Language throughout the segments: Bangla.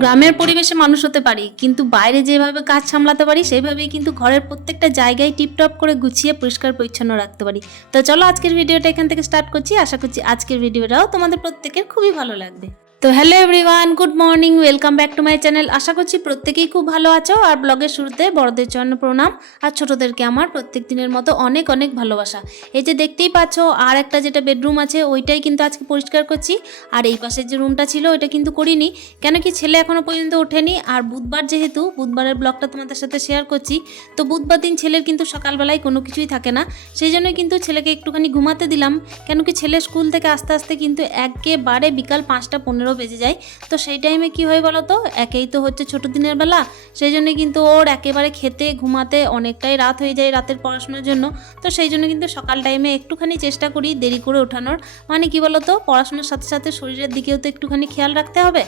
গ্রামের পরিবেশে মানুষ হতে পারি, কিন্তু বাইরে যেভাবে কাজ সামলাতে পারি, সেভাবেই কিন্তু ঘরের প্রত্যেকটা জায়গায় টিপটপ করে গুছিয়ে পরিষ্কার পরিচ্ছন্ন রাখতে পারি। তো চলো আজকের ভিডিওটা এখান থেকে স্টার্ট করছি। আশা করছি আজকের ভিডিওটাও তোমাদের প্রত্যেকের খুবই ভালো লাগবে। তো hello everyone good morning welcome back to my channel আশা করছি প্রত্যেকেই খুব ভালো আছো। আর ব্লগের শুরুতে বড়দের জন্য প্রণাম, আর ছোটদেরকে আমার প্রত্যেক দিনের মতো অনেক অনেক ভালোবাসা। এই যে দেখতেই পাচ্ছ, আর একটা যেটা বেডরুম আছে, ওইটাই কিন্তু আজকে পরিষ্কার করছি। আর এই পাশের যে রুমটা ছিল, ওইটা কিন্তু করিনি। কেন কি ছেলে এখনও পর্যন্ত ওঠেনি। আর বুধবার যেহেতু, বুধবারের ব্লগটা তোমাদের সাথে শেয়ার করছি। তো বুধবার দিন ছেলের কিন্তু সকালবেলায় কোনো কিছুই থাকে না। সেই জন্যই কিন্তু ছেলেকে একটুখানি ঘুমাতে দিলাম। কেন কি ছেলে স্কুল থেকে আস্তে আস্তে কিন্তু একেবারে বিকাল পাঁচটা পনেরো বেজে যায়। তো সেই টাইমে কি হয় বলো তো একেই তো হচ্ছে ছোট দিনের বেলা। সেই জন্য কিন্তু ওর একেবারে খেতে, ঘুমাতে অনেকটাই রাত হয়ে যায় রাতের পড়াশোনার জন্য। তো সেই জন্য কিন্তু সকাল টাইমে একটুখানি চেষ্টা করি দেরি করে ওঠানোর। মানে কি বলো তো পড়াশোনার সাথে সাথে শরীরের দিকেও তো একটুখানি খেয়াল রাখতে হবে।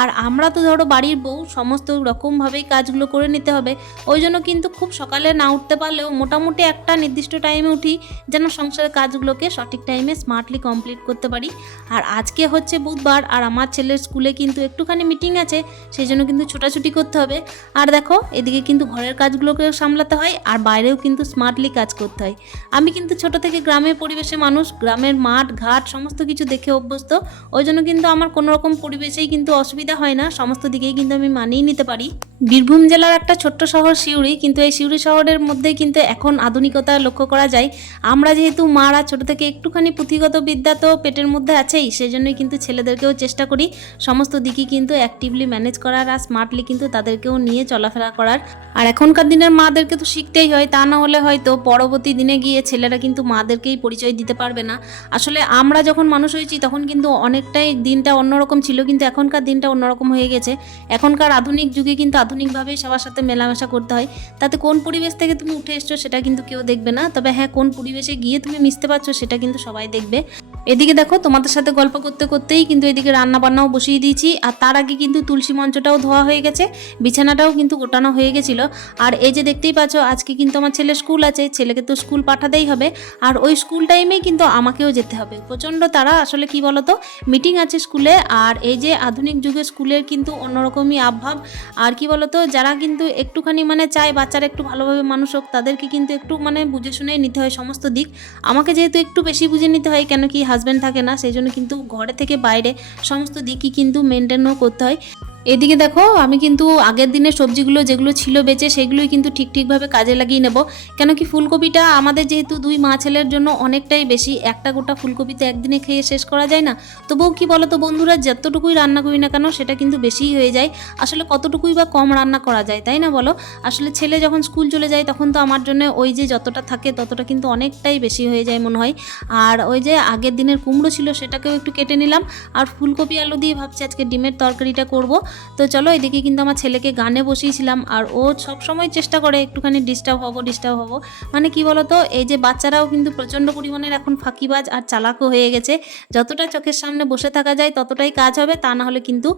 আর আমরা তো ধরো বাড়ির বউ, সমস্ত রকমভাবেই কাজগুলো করে নিতে হবে। ওই জন্য কিন্তু খুব সকালে না উঠতে পারলেও মোটামুটি একটা নির্দিষ্ট টাইমে উঠি, যেন সংসারের কাজগুলোকে সঠিক টাইমে স্মার্টলি কমপ্লিট করতে পারি। আর আজকে হচ্ছে বুধবার, আর আমার ছেলের স্কুলে কিন্তু একটুখানি মিটিং আছে সেই জন্য কিন্তু ছোটাছুটি করতে হবে। আর দেখো, এদিকে কিন্তু ঘরের কাজগুলোকেও সামলাতে হয়, আর বাইরেও কিন্তু স্মার্টলি কাজ করতে হয়। আমি কিন্তু ছোট থেকে গ্রামের পরিবেশে মানুষ, গ্রামের মাঠ, ঘাট, সমস্ত কিছু দেখে অভ্যস্ত। ওই জন্য কিন্তু আমার কোনো রকম পরিবেশেই কিন্তু অসুবিধা হয় না, সমস্ত দিকেই কিন্তু আমি মানিয়ে নিতে পারি। বীরভূম জেলার একটা ছোট্ট শহর সিউড়ি, কিন্তু এই সিউড়ি শহরের মধ্যে কিন্তু এখন আধুনিকতা লক্ষ্য করা যায়। আমরা যেহেতু মারা ছোট থেকে একটুখানি পুঁথিগত বিদ্যা তো পেটের মধ্যে আছেই সেই জন্যই কিন্তু ছেলেদেরকেও চেষ্টা করি। সমস্ত দিকই কিন্তু অ্যাক্টিভলি ম্যানেজ করার আর স্মার্টলি কিন্তু তাদেরকেও নিয়ে চলাফেরা করার। আর এখনকার দিনের মাদেরকে তো শিখতেই হয়, তা না হলে হয়তো পরবর্তী দিনে গিয়ে ছেলেরা কিন্তু মাদেরকেই পরিচয় দিতে পারবে না। আসলে আমরা যখন মানুষ হয়েছি তখন কিন্তু অনেকটাই দিনটা অন্যরকম ছিল, কিন্তু এখনকার দিনটা অন্যরকম হয়ে গেছে। এখনকার আধুনিক যুগে কিন্তু আধুনিকভাবেই সবার সাথে মেলামেশা করতে হয়। তাতে কোন পরিবেশ থেকে তুমি উঠে এসছো সেটা কিন্তু কেউ দেখবে না। তবে হ্যাঁ কোন পরিবেশে গিয়ে তুমি মিশতে পারছ সেটা কিন্তু সবাই দেখবে। এদিকে দেখো, তোমাদের সাথে গল্প করতে করতেই কিন্তু এদিকে রান্না বান্নাও বসিয়ে দিয়েছি, আর তার আগে কিন্তু তুলসী মঞ্চটাও ধোয়া হয়ে গেছে, বিছানাটাও কিন্তু গোটানো হয়ে গেছিল। আর এই যে দেখতেই পাচ্ছ, আজকে কিন্তু আমার ছেলে স্কুল আছে, ছেলেকে তো স্কুল পাঠাতেই হবে, আর ওই স্কুল টাইমেই কিন্তু আমাকেও যেতে হবে। প্রচণ্ড তারা, আসলে কি বলতো, মিটিং আছে স্কুলে, আর এই যে আধুনিক যুগে স্কুলের কিন্তু অন্যরকমই আবভাব আর কি বলতো, যারা কিন্তু একটুখানি মানে চায়, বাচ্চারা একটু ভালোভাবে মানুষ হোক, তাদেরকে কিন্তু একটু মানে বুঝে শুনেই নিতে হয় সমস্ত দিক। আমাকে যেহেতু একটু বেশি বুঝে নিতে হয়, কেন কি হাজব্যান্ড থাকে না, সেই জন্য কিন্তু ঘরে থেকে বাইরে সমস্ত দিকই কিন্তু মেনটেনও করতে হয়। এদিকে দেখো, আমি কিন্তু আগের দিনের সবজিগুলো যেগুলো ছিল বেঁচে সেগুলোই কিন্তু ঠিক ঠিকভাবে কাজে লাগিয়ে নেব। কেন কি ফুলকপিটা আমাদের যেহেতু দুই মা ছেলের জন্য অনেকটাই বেশি, একটা গোটা ফুলকপিতে একদিনে খেয়ে শেষ করা যায় না। তবুও কি বলো তো বন্ধুরা, যতটুকুই রান্না করি না কেন সেটা কিন্তু বেশিই হয়ে যায়। আসলে কতটুকুই বা কম রান্না করা যায়, তাই না বলো? আসলে ছেলে যখন স্কুল চলে যায় তখন তো আমার জন্য ওই যে যতটা থাকে ততটা কিন্তু অনেকটাই বেশি হয়ে যায় মনে হয়। আর ওই যে আগের দিনের কুমড়ো ছিল সেটাকেও একটু কেটে নিলাম। আর ফুলকপি আলু দিয়ে ভাবছি আজকে ডিমের তরকারিটা করব। তো চলো এদিকে কিন্তু আমার ছেলেকে গানে বসিয়েছিলাম আর ও সব সময় চেষ্টা করে একটুখানি ডিস্টার্ব হব ডিস্টার্ব হব। মানে কি বলতো, এই যে বাচ্চারাও কিন্তু প্রচণ্ড পরিমাণের এখন ফাঁকিবাজ আর চালাকও হয়ে গেছে। যতটা চোখের সামনে বসে থাকা যায় ততটাই কাজ হবে, তা না হলে কিন্তু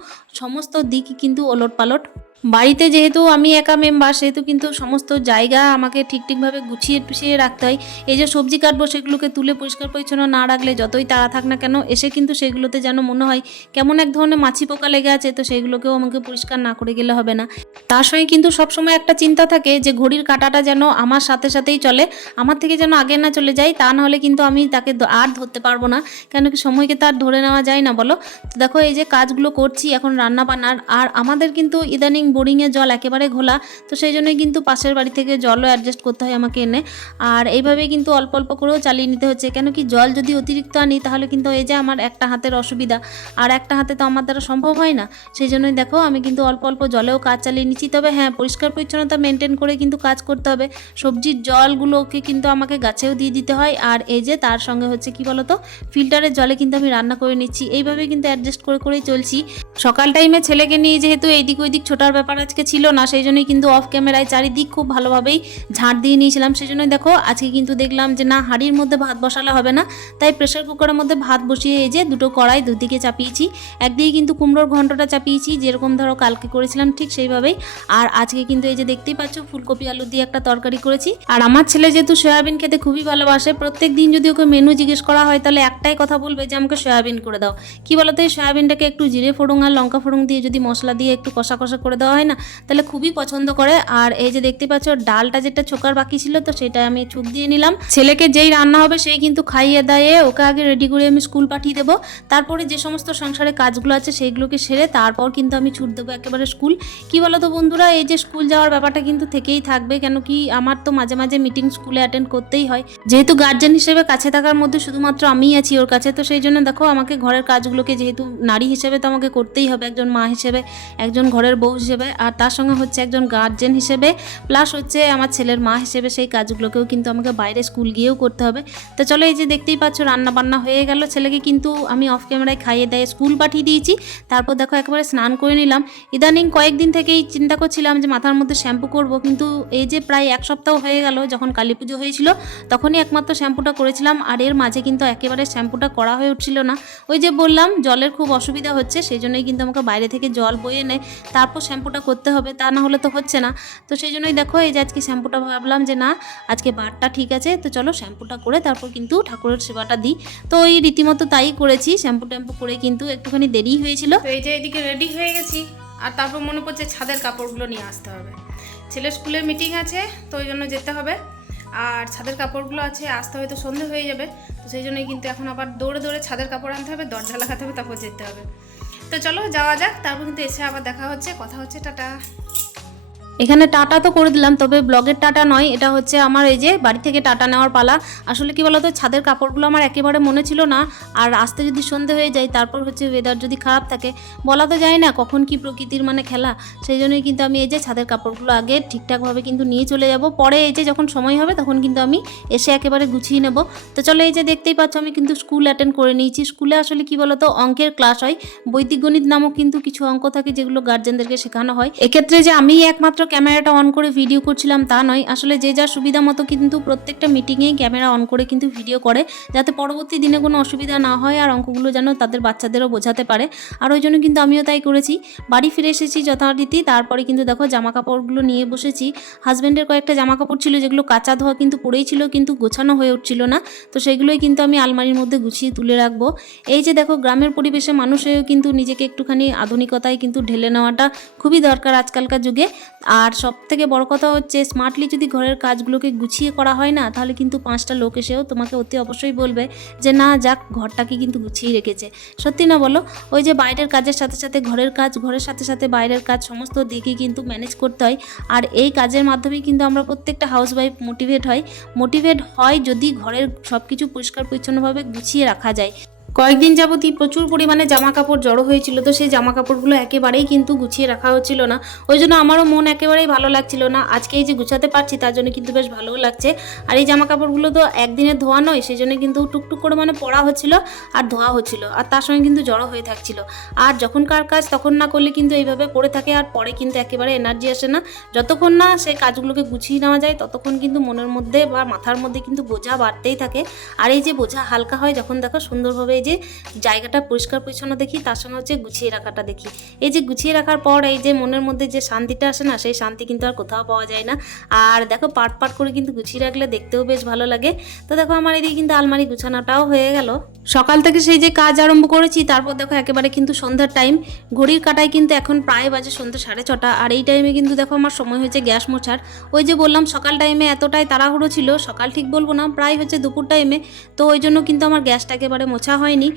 সমস্ত দিকই কিন্তু ওলট পালট বাড়িতে যেহেতু আমি একা মেম্বার সেহেতু কিন্তু সমস্ত জায়গা আমাকে ঠিক ঠিকভাবে গুছিয়ে পিছিয়ে রাখতে হয়। এই যে সবজি কাটবো, সেগুলোকে তুলে পরিষ্কার পরিচ্ছন্ন না রাখলে যতই তাড়া থাক না কেন, এসে কিন্তু সেগুলোতে যেন মনে হয় কেমন এক ধরনের মাছি পোকা লেগে আছে, তো সেগুলোকেও আমাকে পরিষ্কার না করে গেলে হবে না। তার সঙ্গে কিন্তু সবসময় একটা চিন্তা থাকে যে ঘড়ির কাঁটাটা যেন আমার সাথে সাথেই চলে, আমার থেকে যেন আগে না চলে যায়, তা না হলে কিন্তু আমি তাকে আর ধরতে পারব না। কেন কি সময়কে তার ধরে নেওয়া যায় না বলো? দেখো এই যে কাজগুলো করছি এখন রান্না বান্নার আর আমাদের কিন্তু ইদানিং বোরিংয়ের জল একেবারে ঘোলা। তো সেই জন্যই কিন্তু পাশের বাড়ি থেকে জলও অ্যাডজাস্ট করতে হয় আমাকে এনে। আর এইভাবে কিন্তু অল্প অল্প করেও চালিয়ে নিতে হচ্ছে। কেন কি জল যদি অতিরিক্ত আনি, তাহলে কিন্তু এই যে আমার একটা হাতের অসুবিধা। আর একটা হাতে তো আমার দ্বারা সম্ভব হয় না। সেই জন্যই দেখো, আমি কিন্তু অল্প অল্প জলেও কাজ চালিয়ে নিচ্ছি। তবে হ্যাঁ পরিষ্কার পরিচ্ছন্নতা মেনটেন করে কিন্তু কাজ করতে হবে। সবজির জলগুলোকে কিন্তু আমাকে গাছেও দিয়ে দিতে হয়। আর এই যে তার সঙ্গে হচ্ছে কি বলতো ফিল্টারের জলে কিন্তু আমি রান্না করে নিচ্ছি। এইভাবে কিন্তু অ্যাডজাস্ট করে, করেই চলছি। সকাল টাইমে ছেলেকে নিয়ে যেহেতু এইদিক ওইদিক ছোটার ব্যাপার আজকে ছিল না, সেই জন্যই কিন্তু অফ ক্যামেরায় চারিদিক খুব ভালোভাবেই ঝাড় দিয়ে নিয়েছিলাম। সেই জন্যই দেখো, আজকে কিন্তু দেখলাম যে না, হাঁড়ির মধ্যে ভাত বসালে হবে না, তাই প্রেশার কুকারের মধ্যে ভাত বসিয়ে এই যে দুটো কড়াই দুদিকে চাপিয়েছি। একদিকে কিন্তু কুমড়োর ঘন্টটা চাপিয়েছি, যেরকম ধরো কালকে করেছিলাম ঠিক সেইভাবেই। আর আজকে কিন্তু এই যে দেখতেই পাচ্ছ, ফুলকপি, আলু দিয়ে একটা তরকারি করেছি। আর আমার ছেলে যেহেতু সয়াবিন খেতে খুবই ভালোবাসে, প্রত্যেক দিন যদি ওকে মেনু জিজ্ঞেস করা হয়, তাহলে একটাই কথা বলবে যে, আমাকে সয়াবিন করে দাও। কি বলতো, এই সয়াবিনটাকে একটু জিরে ফোড়ং আর লঙ্কা ফোড়ং দিয়ে যদি মশলা দিয়ে একটু কষা কষা করে দেওয়া হয় না, তাহলে খুবই পছন্দ করে। আর এই যে দেখতে পাচ্ছ, ডালটা যেটা ছোকার বাকি ছিল, তো সেটা আমি ছুক দিয়ে নিলাম। ছেলেকে যেই রান্না হবে সেই কিন্তু খাইয়ে দাইয়ে ওকে আগে রেডি করে আমি স্কুল পাঠিয়ে দেবো। তারপরে যে সমস্ত সংসারে কাজগুলো আছে সেইগুলোকে সেরে তারপর কিন্তু আমি ছুট দেবো একেবারে স্কুল কি বলো তো বন্ধুরা, এই যে স্কুল যাওয়ার ব্যাপারটা কিন্তু থেকেই থাকবে, কেন কি আমার তো মাঝে মাঝে মিটিং স্কুলে অ্যাটেন্ড করতেই হয়। যেহেতু গার্জেন হিসেবে কাছে থাকার মধ্যে শুধুমাত্র আমিই আছি ওর কাছে, তো সেই জন্য দেখো আমাকে ঘরের কাজগুলোকে যেহেতু নারী হিসেবে তো আমাকে করতেই হবে, একজন মা হিসেবে, একজন ঘরের বউ হিসেবে আর তার সঙ্গে হচ্ছে একজন গার্জেন হিসেবে প্লাস হচ্ছে আমার ছেলের মা হিসেবে সেই কাজগুলোকেও কিন্তু আমাকে বাইরে স্কুল গিয়েও করতে হবে। তো চলো এই যে দেখতেই পাচ্ছ রান্না বান্না হয়ে গেল। ছেলেকে কিন্তু আমি অফ ক্যামেরায় খাইয়ে দেয় স্কুল পাঠিয়ে দিয়েছি। তারপর দেখো একেবারে স্নান করে নিলাম। ইদানিং কয়েকদিন থেকেই চিন্তা করছিলাম যে মাথার মধ্যে শ্যাম্পু করব, কিন্তু এই যে প্রায় এক সপ্তাহ হয়ে গেল, যখন কালী পুজো হয়েছিল, তখনই একমাত্র শ্যাম্পুটা করেছিলাম, আর এর মাঝে কিন্তু একেবারে শ্যাম্পুটা করা হয়ে উঠছিল না। ওই যে বললাম, জলের খুব অসুবিধা হচ্ছে, সেই জন্যই কিন্তু আমাকে বাইরে থেকে জল বয়ে নেয় তারপর শ্যাম্পুটা করতে হবে, তা না হলে তো হচ্ছে না। তো সেই জন্যই দেখো এই যে আজকে শ্যাম্পুটা ভাবলাম যে না, আজকে বারটা ঠিক আছে, তো চলো শ্যাম্পুটা করে তারপর কিন্তু ঠাকুরের সেবাটা দিই। তো ওই রীতিমতো তাই করেছি, শ্যাম্পু ট্যাম্পু করে কিন্তু একটুখানি দেরি হয়েছিল। তো এই যে এদিকে রেডি হয়ে গেছি, আর তারপর মনে পড়ছে ছাদের কাপড়গুলো নিয়ে আসতে হবে। ছেলের স্কুলের মিটিং আছে, তো ওই জন্য যেতে হবে। আর ছাদের কাপড়গুলো আছে, আসতে হয়তো সন্ধে হয়ে যাবে, তো সেই জন্যই কিন্তু এখন আবার দৌড়ে দৌড়ে ছাদের কাপড় আনতে হবে, দরজা লাগাতে হবে, তারপর যেতে হবে। তো চলো যাওয়া যাক তারপর কিন্তু এসে আবার দেখা হচ্ছে কথা হচ্ছে টাটা। এখানে টাটা তো করে দিলাম, তবে ব্লগের টাটা নয়, এটা হচ্ছে আমার এই যে বাড়ি থেকে টাটা নেওয়ার পালা। আসলে কি বলতো, ছাদের কাপড়গুলো আমার একেবারে মনে ছিল না, আর আসতে যদি সন্ধে হয়ে যায়, তারপর হচ্ছে ওয়েদার যদি খারাপ থাকে, বলা তো যায় না কখন কি প্রকৃতির মানে খেলা, সেই জন্যই কিন্তু আমি এই যে ছাদের কাপড়গুলো আগে ঠিকঠাকভাবে কিন্তু নিয়ে চলে যাব। পরে এই যে যখন সময় হবে, তখন কিন্তু আমি এসে একেবারে গুছিয়ে নেব। তো চলো এই যে দেখতেই পাচ্ছ, আমি কিন্তু স্কুল অ্যাটেন্ড করে নিয়েছি। স্কুলে আসলে কি বলতো, অঙ্কের ক্লাস হয়। বৈদিক গণিত নামক কিন্তু কিছু অঙ্ক থাকে, যেগুলো গার্জেনদেরকে শেখানো হয়। এক্ষেত্রে যে আমি একমাত্র ক্যামেরাটা অন করে ভিডিও করছিলাম তা নয়। আসলে যে যা সুবিধা মতো কিন্তু প্রত্যেকটা মিটিংয়েই ক্যামেরা অন করে কিন্তু ভিডিও করে, যাতে পরবর্তী দিনে কোনো অসুবিধা না হয় আর অঙ্কগুলো যেন তাদের বাচ্চাদেরও বোঝাতে পারে। আর ওই জন্য কিন্তু আমিও তাই করেছি। বাড়ি ফিরে এসেছি যথারীতি, তারপরে কিন্তু দেখো জামা কাপড়গুলো নিয়ে বসেছি। হাজব্যান্ডের কয়েকটা জামা কাপড় ছিল যেগুলো কাঁচা ধোয়া কিন্তু পড়েই ছিল, কিন্তু গোছানো হয়ে উঠছিল না। তো সেগুলোই কিন্তু আমি আলমারির মধ্যে গুছিয়ে তুলে রাখব। এই যে দেখো গ্রামের পরিবেশে মানুষেও কিন্তু নিজেকে একটুখানি আধুনিকতায় কিন্তু ঢেলে নেওয়াটা খুবই দরকার আজকালকার যুগে। আর সব থেকে বড় কথা হচ্ছে স্মার্টলি যদি ঘরের কাজগুলোকে গুছিয়ে করা হয় না, তাহলে কিন্তু পাঁচটা লোক এসেও তোমাকে অতি অবশ্যই বলবে যে, না, যাক, ঘরটাকে কিন্তু গুছিয়ে রেখেছে। সত্যি না বলো? ওই যে বাইরের কাজের সাথে সাথে ঘরের কাজ, ঘরের সাথে সাথে বাইরের কাজ, সমস্ত দিকে কিন্তু ম্যানেজ করতে হয়। আর এই কাজের মাধ্যমেই কিন্তু আমরা প্রত্যেকটা হাউস ওয়াইফ মোটিভেট হয়। মোটিভেট হয় যদি ঘরের সব কিছু পরিষ্কার পরিচ্ছন্নভাবে গুছিয়ে রাখা যায়। কয়েকদিন যাবতই প্রচুর পরিমাণে জামা কাপড় জড়ো হয়েছিল, তো সেই জামা কাপড়গুলো একেবারেই কিন্তু গুছিয়ে রাখা হচ্ছিল না। ওই জন্য আমারও মন একেবারেই ভালো লাগছিল না। আজকে এই যে গুছাতে পারছি, তার জন্য কিন্তু বেশ ভালোও লাগছে। আর এই জামা কাপড়গুলো তো একদিনে ধোয়া নয়, সেই জন্য কিন্তু টুকটুক করে মানে পড়া হচ্ছিল আর ধোয়া হচ্ছিল, আর তার সঙ্গে কিন্তু জড়ো হয়ে থাকছিল। আর যখন কার কাজ তখন না করলে কিন্তু এইভাবে পড়ে থাকে, আর পরে কিন্তু একেবারে এনার্জি আসে না। যতক্ষণ না সেই কাজগুলোকে গুছিয়ে নেওয়া যায়, ততক্ষণ কিন্তু মনের মধ্যে বা মাথার মধ্যে কিন্তু বোঝা বাড়তেই থাকে। আর এই যে বোঝা হালকা হয়, যখন দেখো সুন্দরভাবে এই যে জায়গাটা পরিষ্কার পরিচ্ছন্ন দেখি, তার সঙ্গে হচ্ছে গুছিয়ে রাখাটা দেখি। এই যে গুছিয়ে রাখার পর এই যে মনের মধ্যে যে শান্তিটা আসে না, সেই শান্তি কিন্তু আর কোথাও পাওয়া যায় না। আর দেখো পাট পাট করে কিন্তু গুছিয়ে রাখলে দেখতেও বেশ ভালো লাগে। তো দেখো আমার এদিকে কিন্তু আলমারি গুছানোটাও হয়ে গেল। সকাল থেকে সেই যে কাজ আরম্ভ করেছি, তারপর দেখো একেবারে কিন্তু সন্ধ্যার টাইম ঘড়ির কাটায় কিন্তু এখন প্রায় বাজে সন্ধ্যা সাড়ে ছটা। আর এই টাইমে কিন্তু দেখো আমার সময় হয়েছে গ্যাস মোছার। ওই যে বললাম সকাল টাইমে এতটাই তাড়াহুড়ো ছিল, সকাল ঠিক বলব না, প্রায় হচ্ছে দুপুর টাইমে তো ওই জন্য কিন্তু আমার গ্যাসটা একেবারে মোছা হয়নি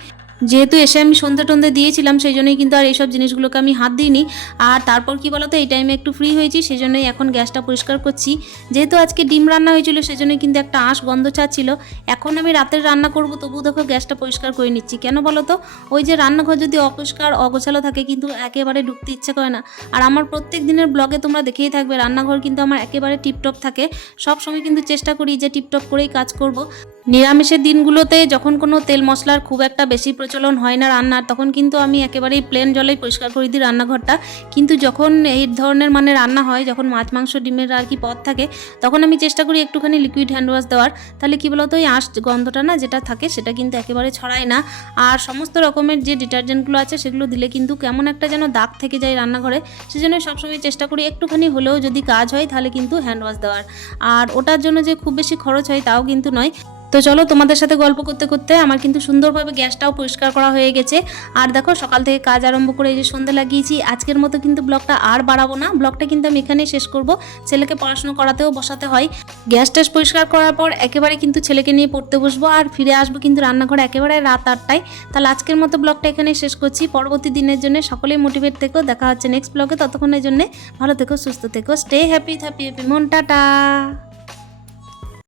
যেহেতু এসে আমি সন্ধ্যে টন্ধে দিয়েছিলাম, সেই জন্যই কিন্তু আর এইসব জিনিসগুলোকে আমি হাত দিইনি। আর তারপর কি বলতো, এই টাইমে একটু ফ্রি হয়েছি সেই জন্যই এখন গ্যাসটা পরিষ্কার করছি। যেহেতু আজকে ডিম রান্না হয়েছিল সেই জন্যই কিন্তু একটা আঁশ গন্ধ ছাড়ছিল। এখন আমি রাতের রান্না করব তবু দেখো গ্যাসটা পরিষ্কার করে নিচ্ছি। কেন বলো তো ওই যে রান্নাঘর যদি অপরিষ্কার, অগোছালো থাকে কিন্তু একেবারে ঢুকতে ইচ্ছে করে না। আর আমার প্রত্যেক দিনের ব্লগে তোমরা দেখেই থাকবে, রান্নাঘর কিন্তু আমার একেবারে টিপটপ থাকে। সব সময় কিন্তু চেষ্টা করি যে টিপটপ করেই কাজ করব। নিরামিষের দিনগুলোতে যখন কোনো তেল মশলার খুব একটা বেশি প্রচলন হয় না রান্নার, তখন কিন্তু আমি একেবারেই প্লেন জলেই পরিষ্কার করে দিই রান্নাঘরটা। কিন্তু যখন এই ধরনের মানে রান্না হয়, যখন মাছ, মাংস, ডিমের আর কি পদ থাকে, তখন আমি চেষ্টা করি একটুখানি লিকুইড হ্যান্ড ওয়াশ দেওয়ার। তাহলে কী বলতো ওই আঁশ গন্ধটা না যেটা থাকে, সেটা কিন্তু একেবারে ছড়ায় না। আর সমস্ত রকমের যে ডিটারজেন্টগুলো আছে, সেগুলো দিলে কিন্তু কেমন একটা যেন দাগ থেকে যায় রান্নাঘরে। সেজন্য সবসময় চেষ্টা করি একটুখানি হলেও যদি কাজ হয়, তাহলে কিন্তু হ্যান্ড ওয়াশ দেওয়ার। আর ওটার জন্য যে খুব বেশি খরচ হয়, তাও কিন্তু নয়। তো চলো তোমাদের সাথে গল্প করতে করতে আমার কিন্তু সুন্দরভাবে গ্যাসটাও পরিষ্কার করা হয়ে গেছে। আর দেখো, সকাল থেকে কাজ আরম্ভ করে এই যে সন্ধে লাগিয়েছি, আজকের মতো কিন্তু ব্লগটা আর বাড়াবো না। ব্লগটা কিন্তু আমি এখানেই শেষ করব। ছেলেকে পড়াশোনা করাতেও বসাতে হয়। গ্যাস ট্যাস পরিষ্কার করার পর একেবারে কিন্তু ছেলেকে নিয়ে পড়তে বসবো। আর ফিরে আসব কিন্তু রান্নাঘরে একেবারে রাত আটটায়। তাহলে আজকের মতো ব্লগটা এখানেই শেষ করছি। পরবর্তী দিনের জন্য সকলেই মোটিভেট থেকো। দেখা হচ্ছে নেক্সট ব্লগে ততক্ষণের জন্য ভালো থেকো, সুস্থ থেকো। স্টে হ্যাপি হ্যাপি হ্যাপি মন টাটা।